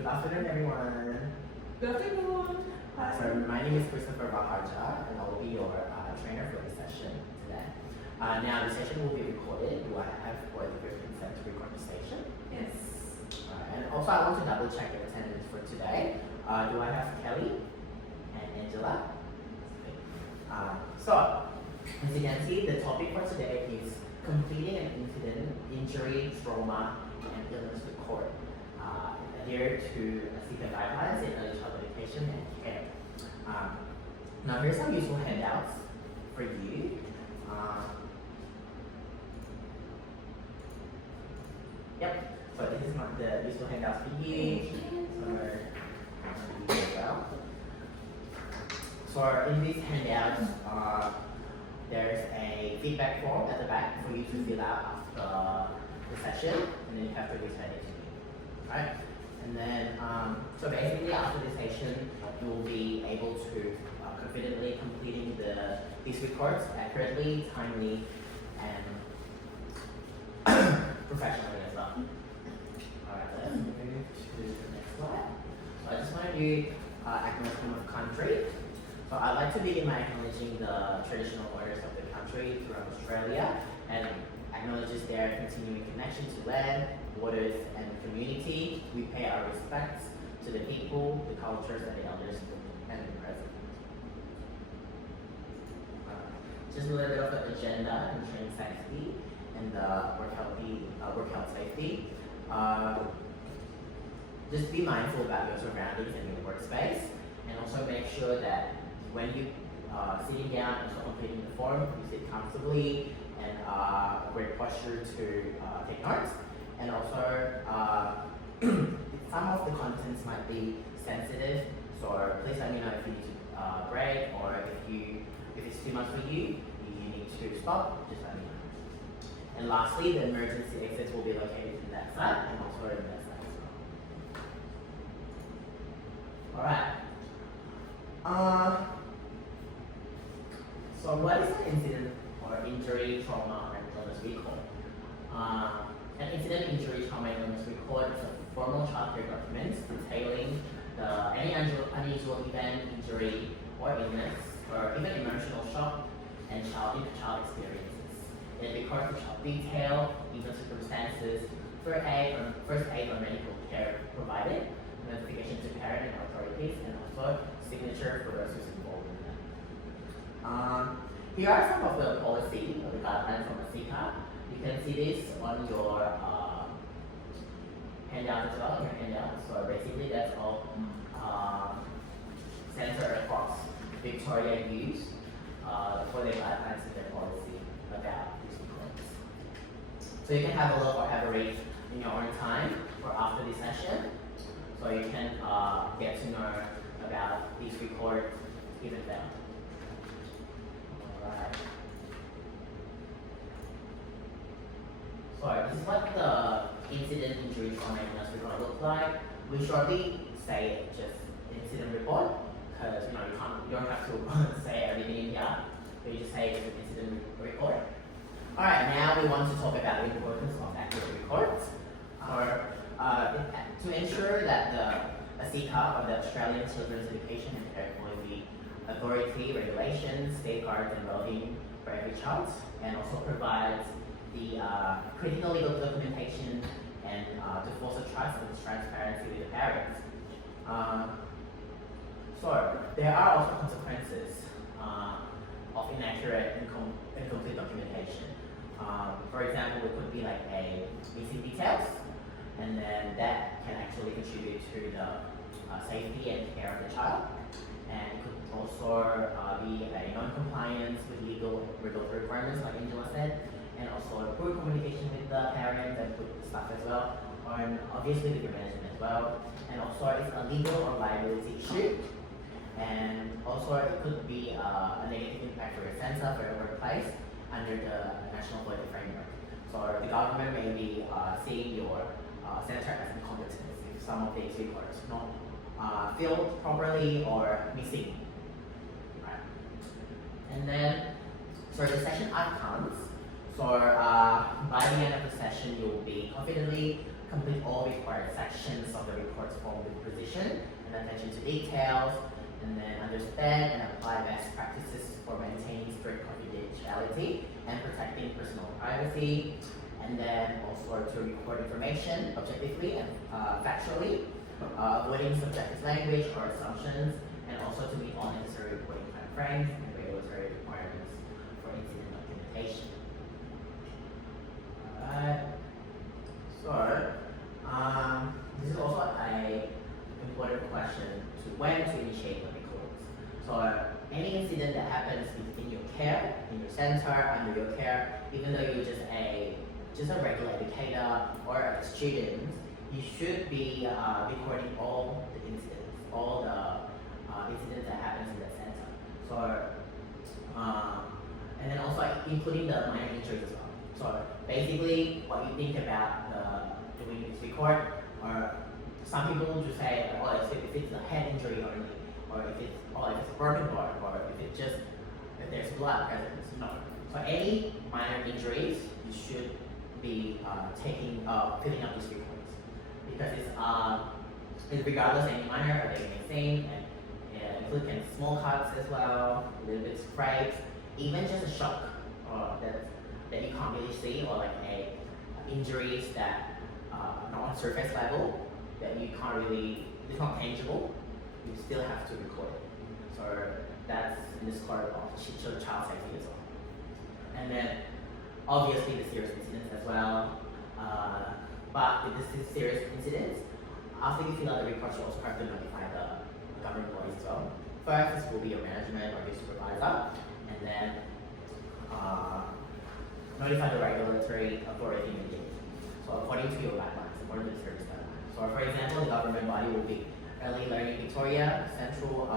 Good afternoon, everyone. Good afternoon. So my name is Rahardja, and I will be your trainer for this session today. Now, the session will be recorded. Do I have your consent to record the session? Yes. And also, I want to double check your attendance for today. Do I have Kelly and Angela? So, as you can see, the topic for today is completing an incident, injury, trauma, and illness record. Adhere to CPA guidelines in early childhood education and care. Now, here's some useful handouts for you. Yep. So this is not the useful handouts for you. So in these handouts, there's a feedback form at the back for you to fill out after the session, and then you have to return it to me. Right? And then, so basically after the session, you will be able to confidently completing these records accurately, timely, and professionally as well. Alright, let's move to the next slide. So I just want to do acknowledgement of country. So I'd like to begin by acknowledging the traditional owners of the country throughout Australia and acknowledges their continuing connection to land, waters, and the community. We pay our respects to the people, the cultures, and the elders and the present. Just a little bit of the agenda and training safety and work health safety. Just be mindful about your surroundings and your workspace, and also make sure that when you sitting down and also completing the form, you sit comfortably and great posture to take notes. And also, some of the contents might be sensitive, so please let me know if you need to break, or if it's too much for you, you need to stop, just let me know. And lastly, the emergency exits will be located in that side and also in that side as well. Alright. So what is an incident or injury, trauma, and illness record? An incident, injury, trauma, and illness record is a formal childcare document detailing any unusual event, injury, or illness, or even emotional shock and child experiences. It records the child detail, even circumstances, first aid or medical care provided, notification to parent and authorities, and also signature for those who's involved in that. Here are some of the policy or the guidelines from the CCA. You can see this on your handout as well, your handout. So basically that's all centered across Victoria use for the guidelines and their policy about these records. So you can have a look or have a read in your own time or after the session. So you can get to know about these records even better. Alright. So this is what the incident, injury, trauma, and illness report looks like. We shortly say just incident report because you don't have to say everything in here. So you just say it's an incident report. Alright, now we want to talk about the importance of accurate records. To ensure that the CCA, or the Australian Children's Education and Care Quality Authority, regulations, safeguards, and well-being for every child, and also provides the critical legal documentation and to foster trust and transparency with the parents. So there are also consequences of inaccurate and incomplete documentation. For example, it could be like a missing details, and then that can actually contribute to the safety and care of the child. And it could also be a non-compliance with legal regulatory requirements, like Angela said, and also poor communication with the parents and with the staff as well, and obviously with the management as well. And also it's a legal or liability issue. And also it could be a negative impact for your center, for your workplace, under the National Quality Framework. So the government may be seeing your center as incompetent if some of these records not filled properly or missing. Right. And then, so the session outcomes. So by the end of the session, you will be confidently complete all required sections of the report's form with precision, and attention to details, and then understand and apply best practices for maintaining strict confidentiality and protecting personal privacy, and then also to record information objectively and factually, avoiding subjective language or assumptions, and also to meet all necessary reporting timeframes and regulatory requirements for incident documentation. Alright, so this is also an important question to when to initiate the records. So any incident that happens in your care, in your center, under your care, even though you're just a regular educator or a student, you should be recording all the incidents, all the incidents that happens in that center. So, and then also including the minor injuries as well. So basically, what you think about doing this record, or some people just say, oh, if it's a head injury only, or if it's a broken bone, or if there's blood present. No. So any minor injuries, you should be filling up these reports, because it's regardless any minor, or they may sing, and including small cuts as well, a little bit scrapes, even just a shock that you can't really see, or like injuries that are on surface level that you can't really, it's not tangible, you still have to record it. So that's in the scope of child safety as well. And then obviously the serious incidents as well. But with this serious incidents, after you fill out the report, you also have to notify the government bodies as well. First, this will be your management or your supervisor, and then notify the regulatory authority immediately. So according to your guidelines, according to the service guidelines. So for example, the government body will be Early Learning Victoria Central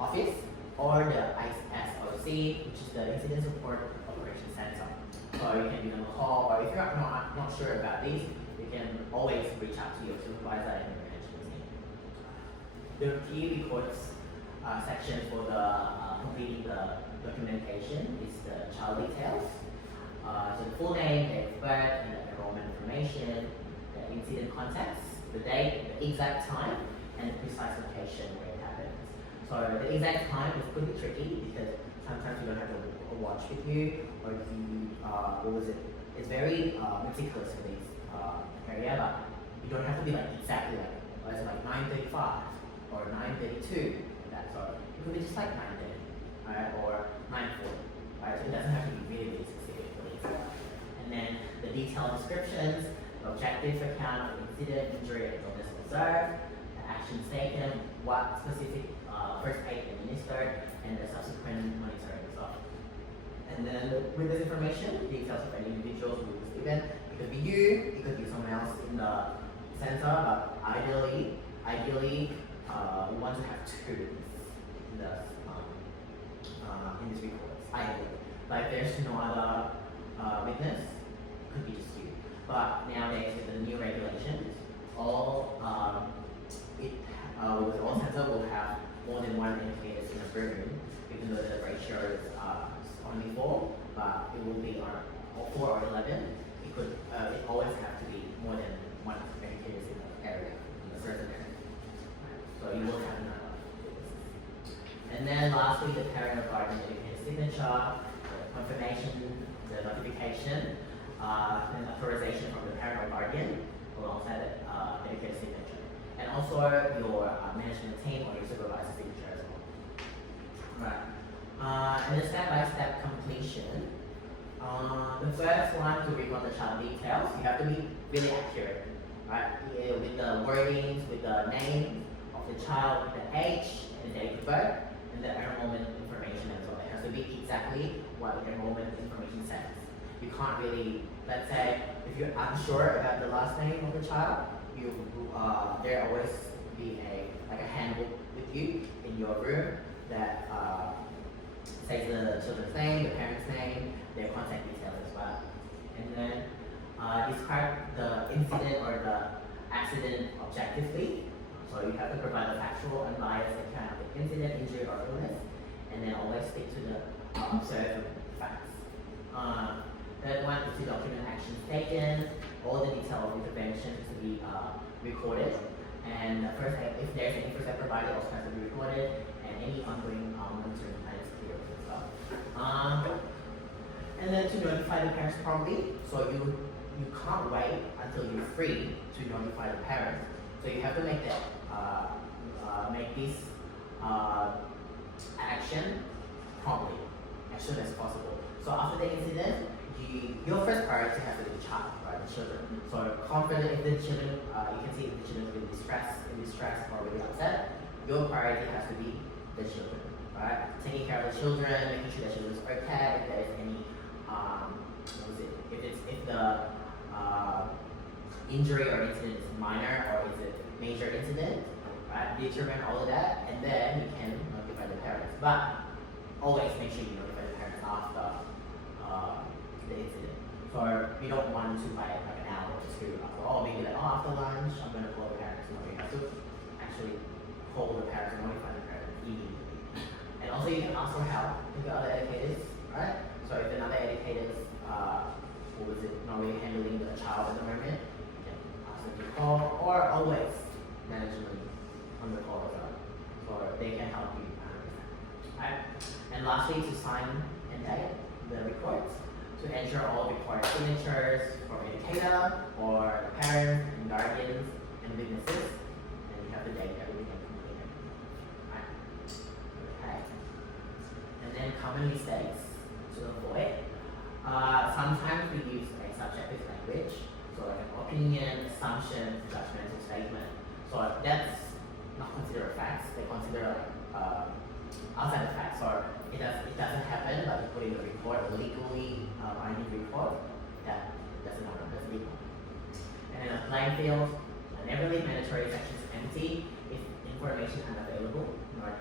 Office, or the ISOC, which is the Incident Support Operations Center. So you can give them a call, or if you're not sure about these, you can always reach out to your supervisor and your management team. The key records section for the completing the documentation is the child details. So the full name, date of birth, and the enrollment information, the incident context, the date, the exact time, and the precise location where it happens. So the exact time is pretty tricky because sometimes you don't have a watch with you, or if you, it's very meticulous in this area, but you don't have to be like exactly like, it's like 9:35 or 9:32, that. So it could be just like 9:30, right, or 9:40, right? So it doesn't have to be really, really specific for this. And then the detailed descriptions, the objectives account of incident, injury, and illness observed, the actions taken, what specific first aid administered, and the subsequent monitoring as well. And then with this information, details of any individuals who was given, it could be you, it could be someone else in the center, but ideally, we want to have two in this report. Ideally, like there's no other witness, it could be just you. But nowadays with the new regulations, all center will have more than one educators in a room, even though the ratio is only 4, but it will be on 4 or 11. It always have to be more than one educators in the area, in a certain area. So you will have another. And then lastly, the parent or guardian educator signature, the confirmation, the notification, and authorization from the parent or guardian alongside the educator signature. And also your management team or your supervisor signature as well. Right. And the step-by-step completion. The first one, to record the child details, you have to be really accurate, right? Yeah, with the wordings, with the name of the child, with the age, and the date of birth, and the enrollment information as well. It has to be exactly what the enrollment information says. You can't really, let's say, if you're unsure about the last name of the child, there always be a handbook with you in your room that says the children's name, the parent's name, their contact details as well. And then describe the incident or the accident objectively. So you have to provide a factual, unbiased account of the incident, injury, or illness, and then always stick to the observed facts. Third one is to document actions taken, all the detail of intervention is to be recorded. And first, if there's any first aid provided, also has to be recorded, and any ongoing monitoring plans here as well. And then to notify the parents promptly, so you can't wait until you're free to notify the parents. So you have to make that make this action promptly, as soon as possible. So after the incident, your first priority has to be the child, right, the children. So confident if the children, you can see if the children are in distress or really upset, your priority has to be the children, right? Taking care of the children, making sure the children's okay, if there is any, if the injury or incident is minor or is it major incident, right? Determine all of that, and then you can notify the parents. But always make sure you notify the parents after the incident. So you don't want to wait like an hour just to, maybe like, after lunch, I'm going to call the parents. No, you have to actually call the parents and notify the parents immediately. And also you can ask for help with the other educators, right? So if another educator's not really handling the child at the moment, you can ask them to call, or always management on the call as well. So they can help you understand. Right? And lastly, to sign and date the report to ensure all required signatures from educator or the parents and guardians and witnesses, and you have the date everything completed. Right? Okay. And then common mistakes to avoid. Sometimes we use a subjective language, so like an opinion, assumption, judgmental statement. So that's not considered facts. They consider outside the facts, or it doesn't happen, but you put in the report, a legally binding report, that doesn't happen, that's legal. And then a blank field, an every mandatory section is empty if information unavailable, not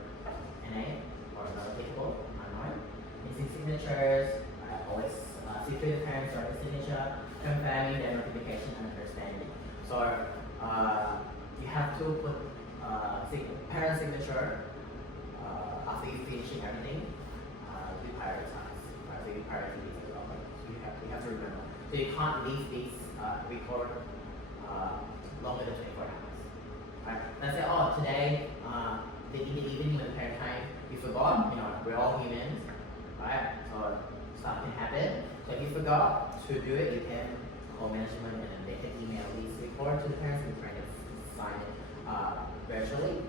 NA, or not applicable, unknown. Missing signatures, always see through the parents or the signature, confirming their notification and understanding. So you have to put parent signature after you finishing everything. You prioritize, right? So you prioritize these as well. So you have to remember. So you can't leave these record longer than 24 hours. Right? Let's say, today, in the evening when parent time, you forgot. We're all humans, right? So stuff can happen. So if you forgot to do it, you can call management and then they can email these report to the parents and try to sign it virtually.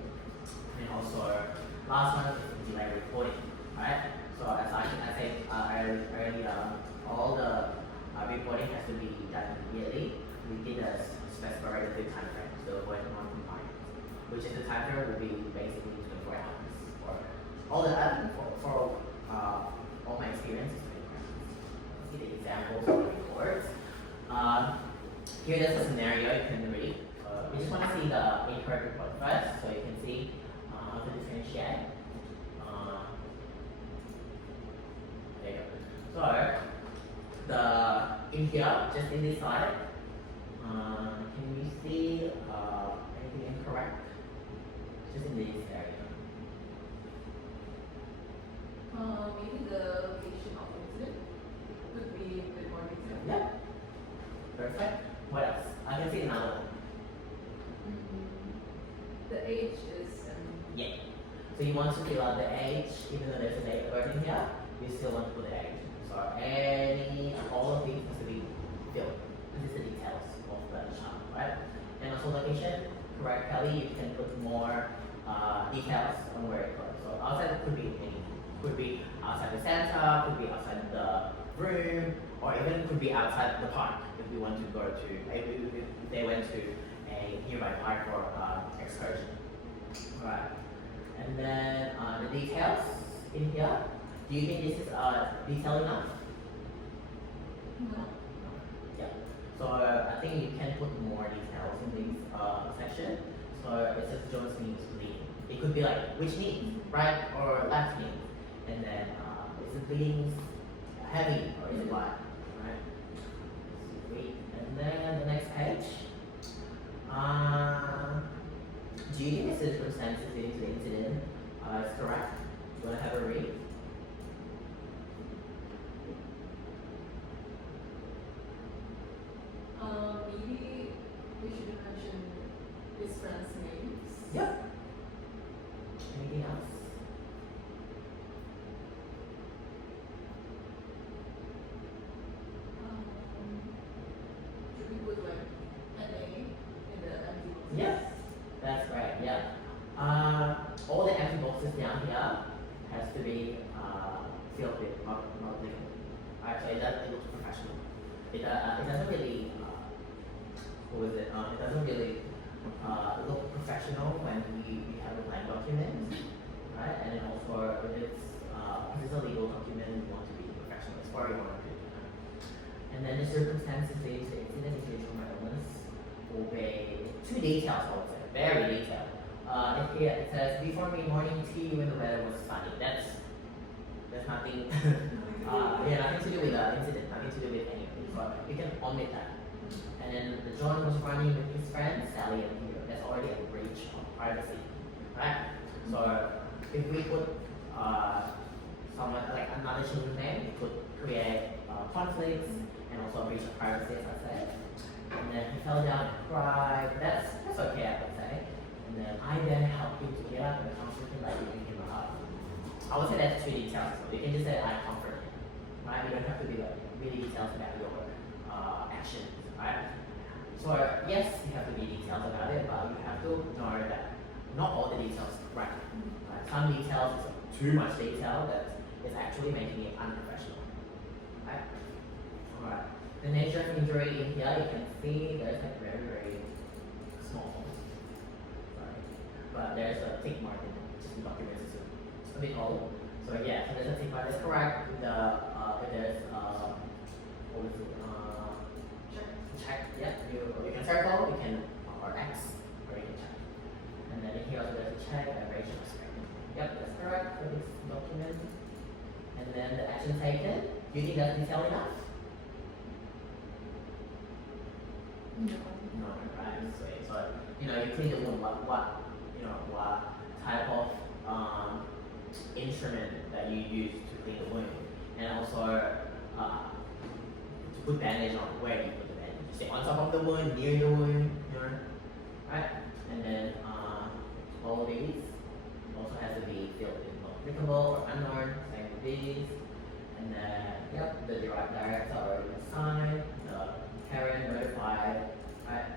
And also, last one is delay reporting, right? So as I said earlier, all the reporting has to be done immediately within a specified time frame to avoid non-compliance, which is the time frame will be basically 24 hours. For all the for all my experiences. See the examples of the reports. Here there's a scenario you can read. We just want to see the incorrect report first, so you can see how to differentiate. There you go. So in here, just in this slide, can you see anything incorrect? Just in this area. Maybe the location of incident could be a bit more detailed. Yeah. Perfect. What else? I can see another one. The age is. Yeah. So you want to fill out the age, even though there's a date of birth in here, you still want to put the age. So all of these has to be filled. This is the details of the child, right? And also location, correctly, you can put more details on where it goes. So outside could be anything. Could be outside the center, could be outside the room, or even could be outside the park if we want to go to, if they went to a nearby park for excursion. Right. And then the details in here, do you think this is detailed enough? No. Yeah. So I think you can put more details in this section. So it says Jones means bleeding. It could be like which knee, right or left knee. And then is the bleeding heavy or is it light? Right? And then the next page. Do you think the circumstances leading to the incident is correct? Do you want to have a read? Yeah, that's right. Yeah. All the empty boxes down here has to be filled with not applicable. Alright, so it looks professional. It doesn't really what was it? It doesn't really look professional when we have a blank document, right? And then also if it's a legal document, we want to be professional. It's very important. And then the circumstances leading to incident, individual illness will be too detailed, I would say, very detailed. It says before me morning tea when the weather was sunny. That's nothing. Nothing to do with the incident, nothing to do with anything. So we can omit that. And then the John was running with his friends Sally and Peter. That's already a breach of privacy, right? So if we put someone like another children's name, it could create conflicts and also a breach of privacy, as I said. And then he fell down and cried. That's okay, I would say. And then I then helped him to get up and comfort him by giving him a hug. I would say that's too detailed. So you can just say I comfort him, right? You don't have to be like really detailed about your actions, right? So yes, you have to be detailed about it, but you have to know that not all the details are right. Some details is too much detail that is actually making it unprofessional, right? Alright. The nature of injury in here, you can see there's like very small, sorry, but there's a tick mark in the document. It's a bit old. So yeah, so there's a tick mark. That's correct. If there's what is it? Check. Yeah, you can circle, you can or X, or you can check. And then in here also there's a check, average of spectrum. Yep, that's correct for this document. And then the action taken. Do you think that's detailed enough? No, right? So you clean the wound. What type of instrument that you use to clean the wound, and also to put bandage on where you put the bandage. You say on top of the wound, near the wound, right? And then all of these also has to be filled in not applicable or unknown. Same with these. And then the director already assigned, the parent notified, right?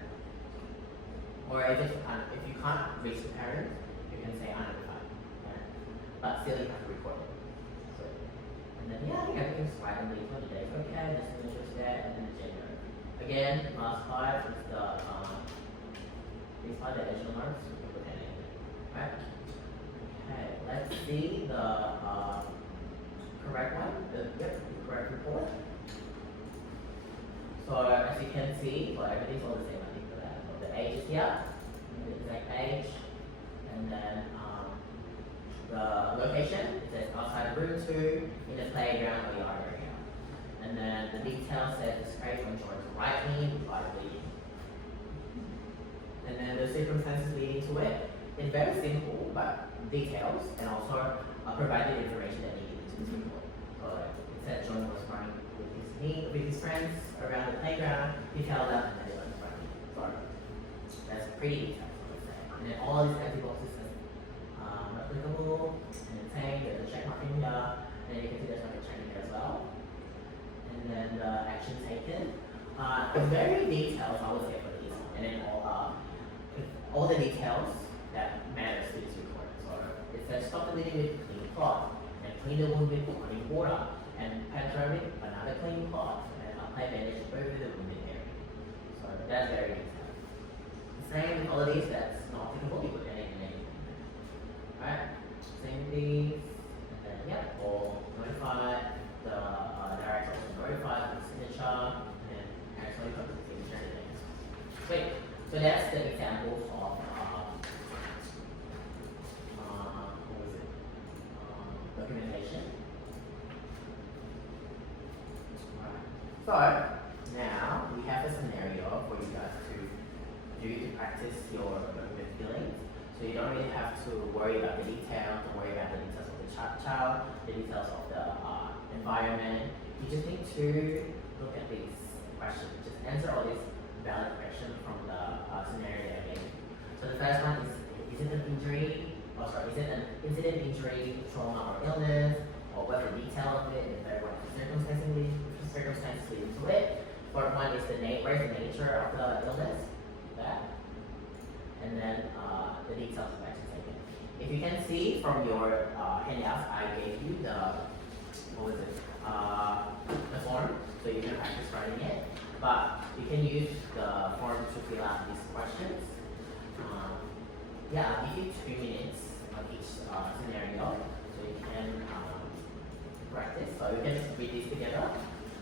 Or if you can't reach the parent, you can say unnotified, right? But still you have to report it. So, and then I think everything's right on these 20 days. Okay, the signature's there, and then the gender. Again, last part is these are the additional marks we can put anything, right? Okay, let's see the correct one. The correct report. So as you can see, everything's all the same. I think for that. So the age is here, the exact age, and then the location. It says outside room 2 in the playground or yard area, and then the detail says the scrape on George's right knee with blood bleeding, and then the circumstances leading to it. It's very simple, but details and also provided information that needed to this report. So it said John was running with his friends around the playground. He fell down and then he went running. So that's pretty detailed, I would say. And then all these empty boxes are applicable and then saying there's a check mark in here, and then you can see there's like a check in here as well. And then the action taken. It's very detailed, I would say, for these. And then all the details that matters to this report. So it says stop the bleeding with clean cloth, and clean the wound with running water, and penetrate with another clean cloth, and apply bandage over the wounded area. So that's very detailed. Same with all of these that's not applicable, you put anything. Alright, same with these, and then all notified, the director also notified the signature, and actually comes the signature and things. Great, so that's the examples of documentation. So now we have a scenario for you guys to practice your document filling. So you don't really have to worry about the details, don't worry about the details of the child, the details of the environment. You just need to look at these questions. Just answer all these valid questions from the scenario that I gave you. So the first one is it an injury? Is it an incident, injury, trauma, or illness? Or what the detail of it? The third one is the circumstances leading to it. Fourth one is where's the nature of the illness? That. and then the details of action taken. If you can see from your handouts, I gave you the the form, so you can practice writing it. But you can use the form to fill out these questions. Yeah, I'll give you 2 minutes on each scenario, so you can practice. So you can just read these together.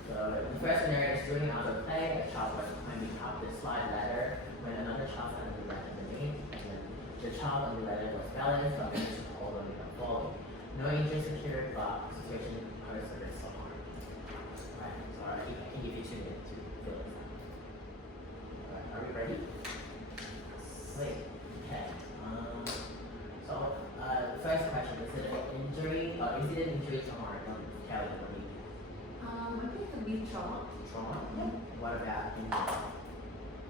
So the first scenario is during outdoor play, a child was climbing up the slide ladder when another child suddenly left underneath, and then the child on the ladder was balanced but managed to hold on without falling. No injury secured, but situation hurts a bit so hard. Right, so I can give you 2 minutes to fill this out. Alright, are we ready? Sweet. Okay. The first question, is it an injury trauma or Kelly? I think it could be trauma. Trauma? Yeah. What about injury?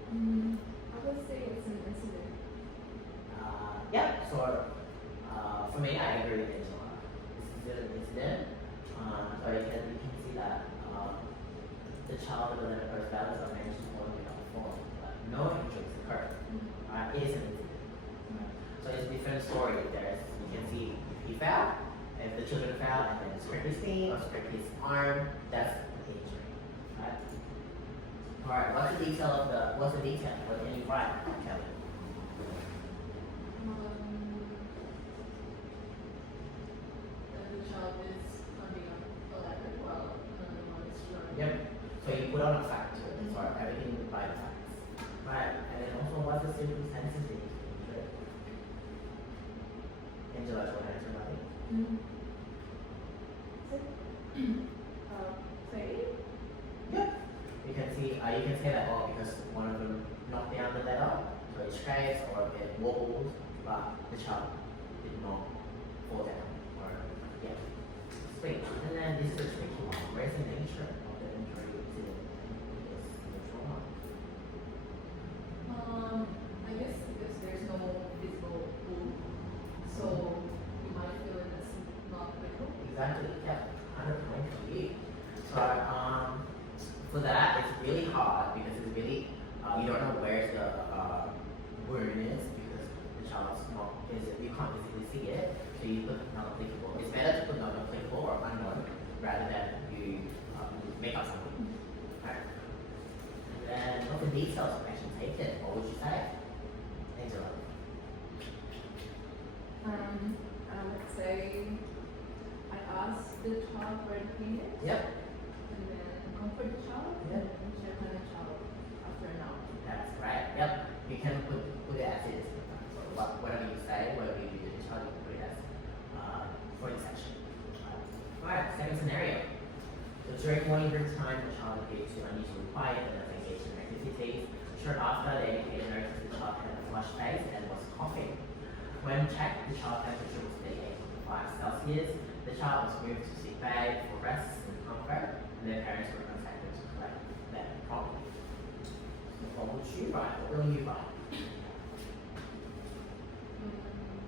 I would say it's an incident. Yeah, so for me, I agree with Angela. This is an incident. So you can see that the child with the first balance are managed to hold without falling, but no injuries occurred. It is an incident. So it's a different story. You can see if he fell, if the children fell and then scraped his knee or scraped his arm, that's an injury. Right? Alright, what's the detail? What can you write, Kelly? The child is climbing up a ladder while another one is running. Yep. So you put on a fact to it. So everything by the facts. Right. And then also what's the circumstances that you can Angela, do you want to answer that? Say? Yeah. You can see, you can say that because one of them knocked down the ladder, so it shakes or it wobbles, but the child did not fall down. Or yeah. Sweet. And then this is a tricky one. Where's the nature of the injury? Is it the trauma? I guess because there's no physical wound, so you might feel it as not critical. Exactly. Yeah. 100 points for you. So for that, it's really hard because it's really you don't know where the wound is because the child's not you can't physically see it, so you put not applicable. It's better to put not applicable or unknown rather than you make up something. Right. And then what the details of action taken? What would you say, Angela? I would say I asked the child where the pain is. Yep. And then comfort the child. Yep. And check on the child after an hour. That's right. Yep. You can put it as it is. So whatever you say, whatever you do to the child, you can put it as for the section. Alright, second scenario. So during morning break time, the child appeared to unusually quiet and was engaged in activities. Short after, the educator noticed the child had a flushed face and was coughing. When checked, the child's temperature was 38.5 Celsius. The child was moved to sick bay for rest and comfort, and their parents were contacted to collect them promptly. What would you write? What will you write?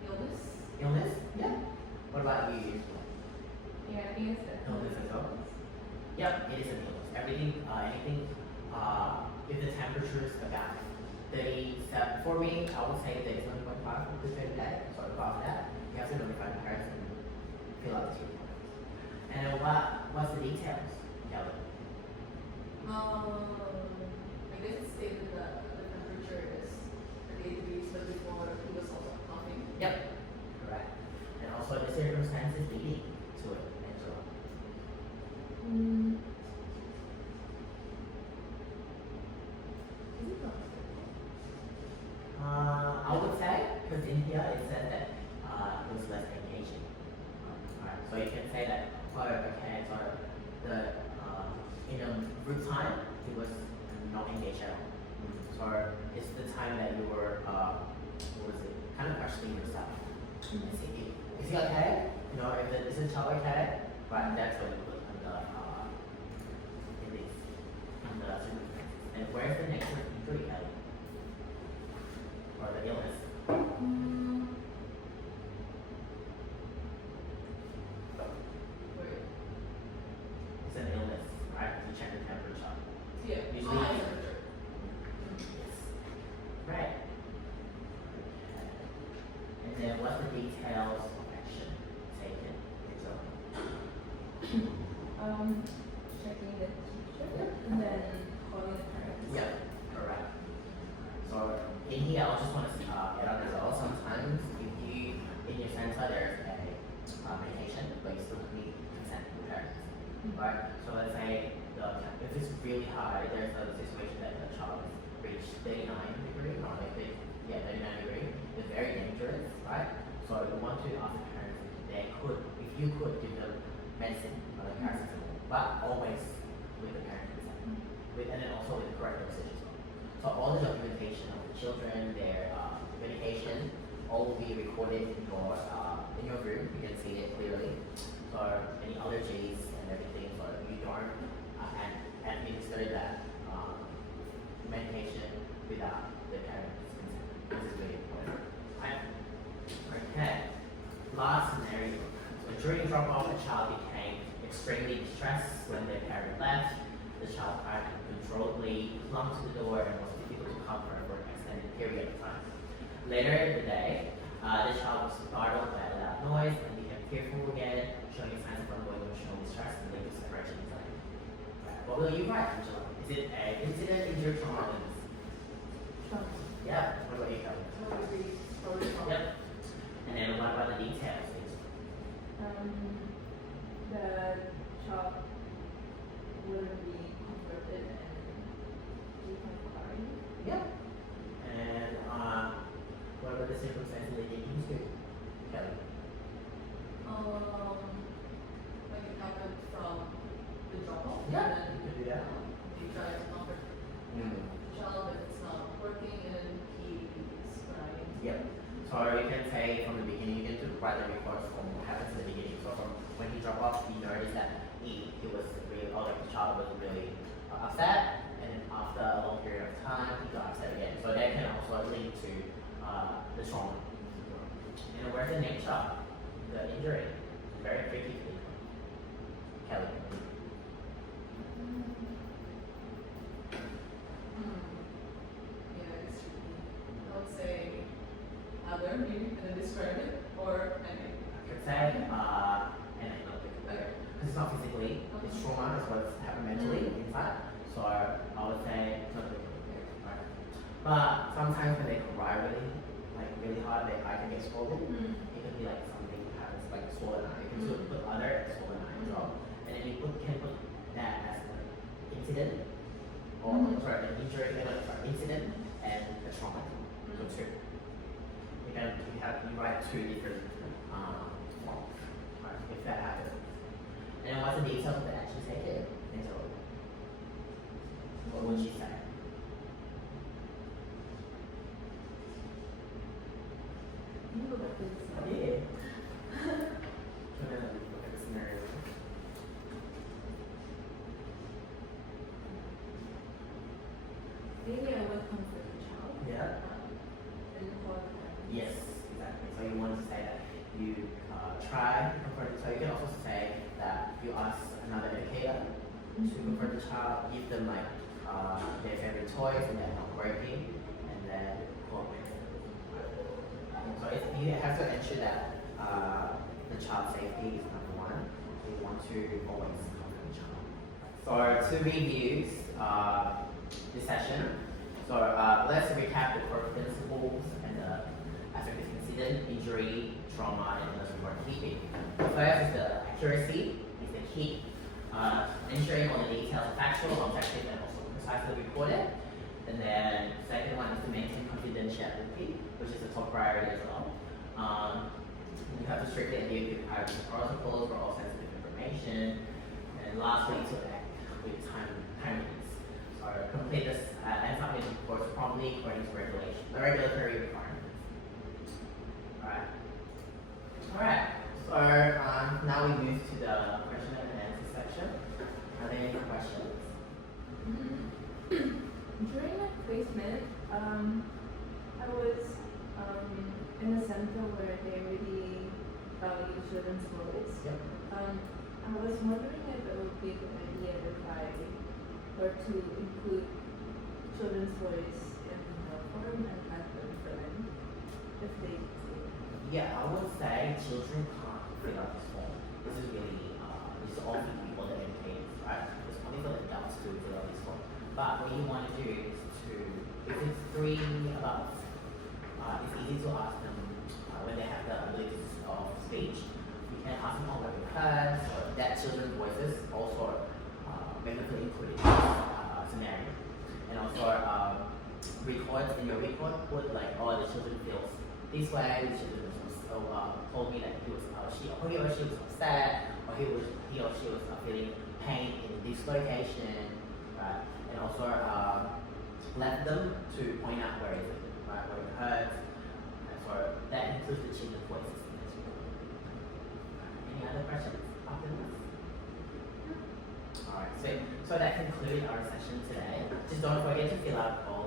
Illness? Illness? Yeah. What about you? Yeah, I think it's that. Illness as well? Yep, it is an illness. Everything, anything, if the temperature is about 37, for me, I would say 37.5 to 38. So above that, you have to notify the parents and fill out the report. And then what's the details, Kelly? I guess it stated that the temperature is 38 degrees, but before he was also coughing. Yep, correct. And also the circumstances leading to it, Angela. Is it not? I would say, because in here it says that it was less engaging. Alright, so you can say that, oh, okay, so in a group time, it was not engaged at all. So it's the time that you were, what was it, kind of questioning yourself. Is he okay? You know, is the child okay? Right, that's what you put in the circumstances. And where's the next injury, Kelly? Or the illness? Wait. It's an illness, right? You check the temperature. Yeah. Usually- Temperature. Yes. Right. then what's the details of action taken? So, Checking the teacher and then calling the parents. yeah, correct. So in here, I just want to add on as well. Sometimes if you in your center there's a medication, but you still need consent from the parents, right? So let's say if it's really high, there's a situation that the child has reached 39 degree or like 39 degree. It's very dangerous, right? So you want to ask the parents if you could give them medicine or like paracetamol, but always with the parent consent, and then also with the correct dosage as well. So all the documentation of the children, their medication, all will be recorded in your room. You can see it clearly. So any allergies and everything, so you don't administer that medication without the parent's consent. This is really important. Right? Okay. Last scenario. So during drop-off, a child became extremely distressed when their parent left. The child cried uncontrollably, clung to the door, and was difficult to comfort for an extended period of time. Later in the day, the child was startled by a loud noise and became fearful again, showing signs of ongoing emotional distress and linked to separation anxiety. Right. What will you write, Angela? Is it an incident, injury, trauma, illness? Trauma. Yeah. What about you, Kelly? Trauma. Yep. And then what about the details? The child wouldn't be comforted and keep on crying. Yep. And what about the circumstances leading into Kelly? Like it happened from the drop-off. Yeah, And you could do that. you try to comfort the child, but it's not working, and he is crying. Yep. So you can say from the beginning, you can write the reports from what happens in the beginning. So from when he dropped off, he noticed that he was really, or like the child was really upset, and then after a long period of time, he got upset again. So that can also link to the trauma. And where's the nature? The injury. Very tricky. Kelly. Yeah, it's tricky. I would say other, maybe, and then describe it, or any. I could say anecdotic. Okay. Because it's not physically, it's trauma, it's what's happened mentally inside. So I would say it's not physically, right? But sometimes when they cry really hard, their eye can get swollen. It could be like something happens, like a swollen eye. You can still put other swollen eye as well. And then you can put that as an incident, or sorry, an injury, incident and a trauma. So two. You write two different forms, right, if that happens. And then what's the details of the action taken? And so, what would she say? You look at this. Yeah. Trying to look at the scenario. Maybe I would comfort the child. Yeah. And call the parents. Yes, exactly. So you want to say that you try to comfort. So you can also say that you ask another educator to comfort the child, give them like their favorite toys and they're not working, and then call parents. So you have to ensure that the child's safety is number one. You want to always comfort the child. So to review this session, so let's recap the core principles and the aspect of incident, injury, trauma, and illness report keeping. The first is the accuracy, is the key. Ensuring all the details are factual, objective, and also precisely recorded. And then second one is to maintain confidentiality, which is a top priority as well. You have to strictly adhere to privacy protocols for all sensitive information. And lastly, to act with timeliness. So complete this and submit the reports promptly according to the regulatory requirements. Alright. So now we move to the question and answer section. Are there any questions? During my placement, I was in a center where they really value children's voice. Yep. I was wondering if it would be a good idea if I were to include children's voice in the form and have them fill in if they do. Yeah, I would say children can't fill out this form. This is really, this is all for the people that are educated, right? It's only for the adults to fill out this form. But what you want to do is to, if it's 3 adults, it's easy to ask them when they have the abilities of speech. You can ask them on like words or that children's voices, also make them feel included in this scenario. And also record in your record, put like all the children feels this way, the children told me that he or she was upset, or he or she was feeling pain in this location, right? And also let them to point out where is it, right? Where it hurts. And so that includes the children's voices in this report. Any other questions after this? Alright, so that concludes our session today. Just don't forget to fill out all